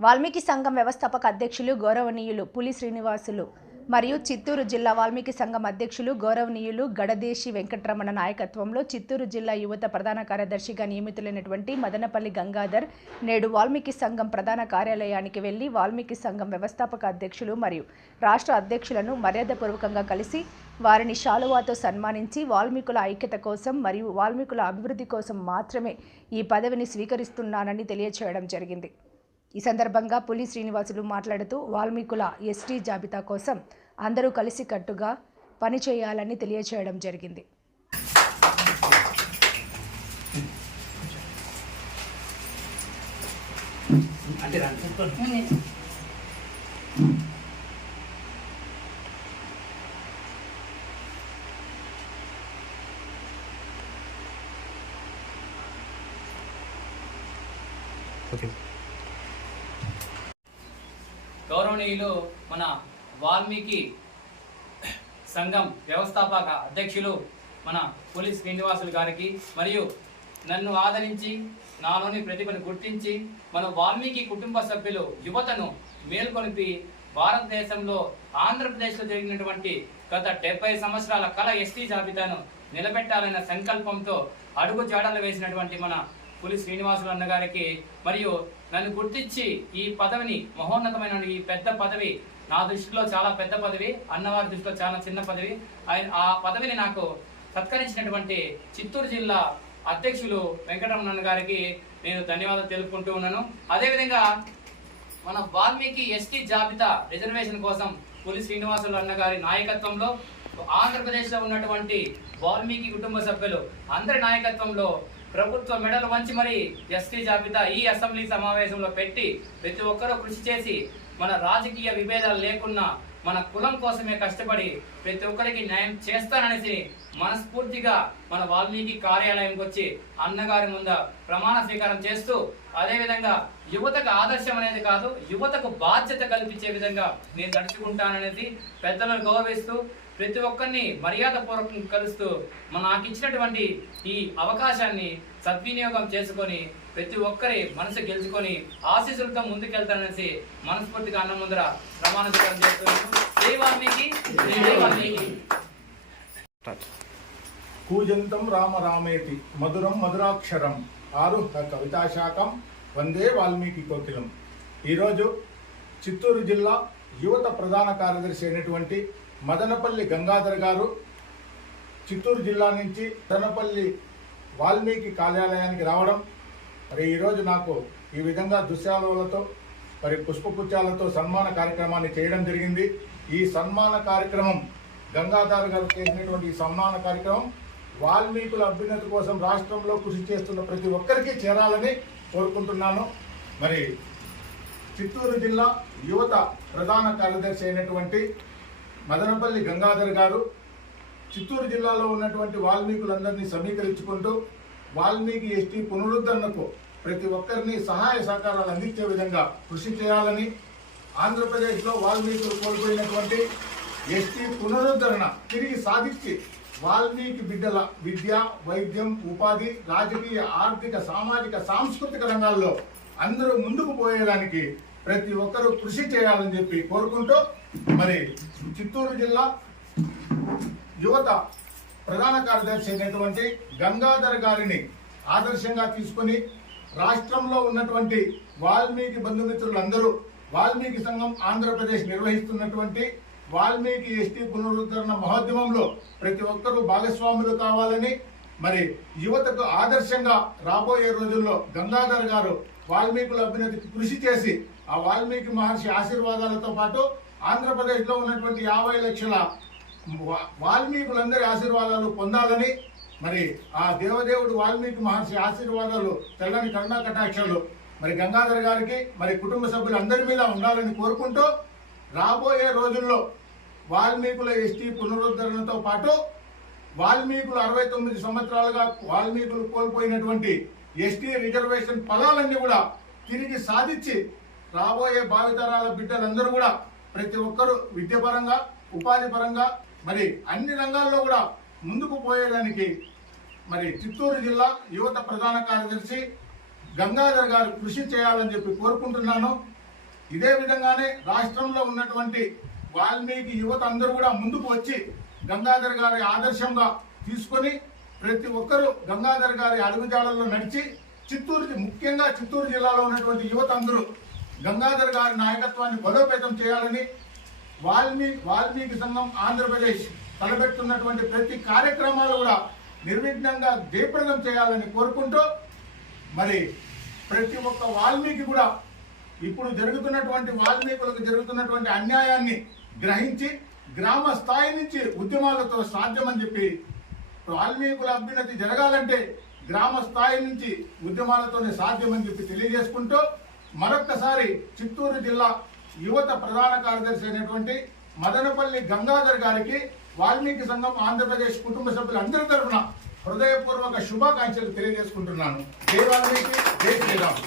వాల్మీకి సంఘం వ్యవస్థాపక అధ్యక్షులు గౌరవనీయులు పులి శ్రీనివాసులు మరియు చిత్తూరు జిల్లా వాల్మీకి సంఘం అధ్యక్షులు గౌరవనీయులు గడదేశి వెంకటరమణ నాయకత్వంలో చిత్తూరు జిల్లా యువత ప్రధాన కార్యదర్శిగా నియమితులైనటువంటి మదనపల్లి గంగాధర్ నేడు వాల్మీకి సంఘం ప్రధాన కార్యాలయానికి వెళ్ళి వాల్మీకి సంఘం వ్యవస్థాపక అధ్యక్షులు మరియు రాష్ట్ర అధ్యక్షులను మర్యాదపూర్వకంగా కలిసి వారిని శాలువాతో సన్మానించి వాల్మీకుల ఐక్యత కోసం మరియు వాల్మీకుల అభివృద్ధి కోసం మాత్రమే ఈ పదవిని స్వీకరిస్తున్నానని తెలియచేయడం జరిగింది. ఈ సందర్భంగా పులి శ్రీనివాసులు మాట్లాడుతూ వాల్మీకుల ఎస్టీ జాబితా కోసం అందరూ కలిసికట్టుగా పనిచేయాలని తెలియచేయడం జరిగింది. అంటే ఓకే గౌరవనీయులు మన వాల్మీకి సంఘం వ్యవస్థాపక అధ్యక్షులు మన పోలీస్ శ్రీనివాసులు గారికి మరియు నన్ను ఆదరించి నాలోని ప్రతిభను గుర్తించి మన వాల్మీకి కుటుంబ సభ్యులు యువతను మేల్కొలిపి భారతదేశంలో ఆంధ్రప్రదేశ్లో జరిగినటువంటి గత డెబ్బై సంవత్సరాల కళ ఎస్టీ జాబితాను నిలబెట్టాలన్న సంకల్పంతో అడుగు జాడలు వేసినటువంటి మన పులి శ్రీనివాసులు అన్న గారికి మరియు నన్ను గుర్తించి ఈ పదవిని మహోన్నతమైన ఈ పెద్ద పదవి నా దృష్టిలో చాలా పెద్ద పదవి అన్నవారి దృష్టిలో చాలా చిన్న పదవి ఆయన ఆ పదవిని నాకు సత్కరించినటువంటి చిత్తూరు జిల్లా అధ్యక్షులు వెంకటరమణ గారికి నేను ధన్యవాదాలు తెలుపుకుంటూ ఉన్నాను. అదేవిధంగా మన వాల్మీకి ఎస్టీ జాబితా రిజర్వేషన్ కోసం పులి శ్రీనివాసులు అన్న గారి నాయకత్వంలో ఆంధ్రప్రదేశ్లో ఉన్నటువంటి వాల్మీకి కుటుంబ సభ్యులు అందరి నాయకత్వంలో ప్రభుత్వ మెడలు వంచి మరి ఎస్టీ జాబితా ఈ అసెంబ్లీ సమావేశంలో పెట్టి ప్రతి ఒక్కరూ కృషి చేసి మన రాజకీయ విభేదాలు లేకున్నా మన కులం కోసమే కష్టపడి ప్రతి ఒక్కరికి న్యాయం చేస్తాననేసి మనస్ఫూర్తిగా మన వాల్మీకి కార్యాలయంకి వచ్చి అన్నగారి ముందు ప్రమాణ స్వీకారం చేస్తూ అదేవిధంగా యువతకు ఆదర్శం అనేది కాదు యువతకు బాధ్యత కల్పించే విధంగా నేను నడుచుకుంటాననేది పెద్దలను గౌరవిస్తూ ప్రతి ఒక్కరిని మర్యాదపూర్వకం కలుస్తూ మన నాకు ఇచ్చినటువంటి ఈ అవకాశాన్ని సద్వినియోగం చేసుకొని ప్రతి ఒక్కరి మనసు గెలుచుకొని ఆశీస్సులతో ముందుకెళ్తాననేసి మనస్ఫూర్తిగా అన్న ముందర ప్రమాణ స్వీకారం చేస్తున్నాను జై వాల్మీకి. కూజంతం రామ రామేతి మధురం మధురాక్షరం ఆరుహ కవితాశాఖం వందే వాల్మీకి కోకిలం. ఈరోజు చిత్తూరు జిల్లా యువత ప్రధాన కార్యదర్శి అయినటువంటి మదనపల్లి గంగాధర్ గారు చిత్తూరు జిల్లా నుంచి మదనపల్లి వాల్మీకి కార్యాలయానికి రావడం. మరి ఈరోజు నాకు ఈ విధంగా దుశ్శాలువలతో మరి పుష్పపుచ్చాలతో సన్మాన కార్యక్రమాన్ని చేయడం జరిగింది. ఈ సన్మాన కార్యక్రమం గంగాధర్ గారు చేసినటువంటి ఈ సన్మాన కార్యక్రమం వాల్మీకుల అభ్యున్నతి కోసం రాష్ట్రంలో కృషి చేస్తున్న ప్రతి ఒక్కరికి చేరాలని కోరుకుంటున్నాను. మరి చిత్తూరు జిల్లా యువత ప్రధాన కార్యదర్శి అయినటువంటి మదనపల్లి గంగాధర్ గారు చిత్తూరు జిల్లాలో ఉన్నటువంటి వాల్మీకులందరినీ సమీకరించుకుంటూ వాల్మీకి ఎస్టీ పునరుద్ధరణకు ప్రతి ఒక్కరిని సహాయ సహకారాలు అందించే విధంగా కృషి చేయాలని ఆంధ్రప్రదేశ్లో వాల్మీకులు కోల్పోయినటువంటి ఎస్టీ పునరుద్ధరణ తిరిగి సాధించి వాల్మీకి బిడ్డల విద్య వైద్యం ఉపాధి రాజకీయ ఆర్థిక సామాజిక సాంస్కృతిక రంగాల్లో అందరూ ముందుకు పోయేదానికి ప్రతి ఒక్కరూ కృషి చేయాలని చెప్పి కోరుకుంటూ మరి చిత్తూరు జిల్లా యువత ప్రధాన కార్యదర్శి అయినటువంటి గంగాధర్ గారిని ఆదర్శంగా తీసుకొని రాష్ట్రంలో ఉన్నటువంటి వాల్మీకి బంధుమిత్రులందరూ వాల్మీకి సంఘం ఆంధ్రప్రదేశ్ నిర్వహిస్తున్నటువంటి వాల్మీకి ఎస్టీ పునరుద్ధరణ మహోద్యమంలో ప్రతి ఒక్కరూ భాగస్వాములు కావాలని మరి యువతకు ఆదర్శంగా రాబోయే రోజుల్లో గంగాధర్ గారు వాల్మీకుల అభ్యున్నతికి కృషి చేసి ఆ వాల్మీకి మహర్షి ఆశీర్వాదాలతో పాటు ఆంధ్రప్రదేశ్లో ఉన్నటువంటి యాభై లక్షల వాల్మీకులందరి ఆశీర్వాదాలు పొందాలని మరి ఆ దేవదేవుడు వాల్మీకి మహర్షి ఆశీర్వాదాలు తెల్లని కరుణా కటాక్షాలు మరి గంగాధర్ గారికి మరి కుటుంబ సభ్యులందరి మీద ఉండాలని కోరుకుంటూ రాబోయే రోజుల్లో వాల్మీకుల ఎస్టీ పునరుద్ధరణతో పాటు వాల్మీకులు అరవై తొమ్మిది సంవత్సరాలుగా వాల్మీకులు కోల్పోయినటువంటి ఎస్టీ రిజర్వేషన్ పదాలన్నీ కూడా తిరిగి సాధించి రాబోయే భావితరాల బిడ్డలందరూ కూడా ప్రతి ఒక్కరూ విద్యపరంగా ఉపాధి పరంగా మరి అన్ని రంగాల్లో కూడా ముందుకు పోయేదానికి మరి చిత్తూరు జిల్లా యువత ప్రధాన కార్యదర్శి గంగాధర్ గారు కృషి చేయాలని చెప్పి కోరుకుంటున్నాను. ఇదే విధంగానే రాష్ట్రంలో ఉన్నటువంటి వాల్మీకి యువత అందరూ కూడా ముందుకు వచ్చి గంగాధర్ గారి ఆదర్శంగా తీసుకొని ప్రతి ఒక్కరూ గంగాధర్ గారి అడుగుజాడల్లో నడిచి చిత్తూరు ముఖ్యంగా చిత్తూరు జిల్లాలో ఉన్నటువంటి యువత అందరూ గంగాధర్ గారి నాయకత్వాన్ని బలోపేతం చేయాలని వాల్మీ వాల్మీకి సంఘం ఆంధ్రప్రదేశ్ తలపెడుతున్నటువంటి ప్రతి కార్యక్రమాలు కూడా నిర్విఘ్నంగా జయప్రదం చేయాలని కోరుకుంటూ మరి ప్రతి ఒక్క వాల్మీకి కూడా ఇప్పుడు జరుగుతున్నటువంటి వాల్మీకులకు జరుగుతున్నటువంటి అన్యాయాన్ని గ్రహించి గ్రామ స్థాయి నుంచి ఉద్యమాలతో సాధ్యమని చెప్పి వాల్మీకుల అభ్యున్నతి జరగాలంటే గ్రామ స్థాయి నుంచి ఉద్యమాలతోనే సాధ్యమని చెప్పి తెలియజేసుకుంటూ మరొక్కసారి చిత్తూరు జిల్లా యువత ప్రధాన కార్యదర్శి అయినటువంటి మదనపల్లి గంగాధర్ గారికి వాల్మీకి సంఘం ఆంధ్రప్రదేశ్ కుటుంబ సభ్యులందరి తరఫున హృదయపూర్వక శుభాకాంక్షలు తెలియజేసుకుంటున్నాను. జై వాల్మీకి జై శ్రీరామ్.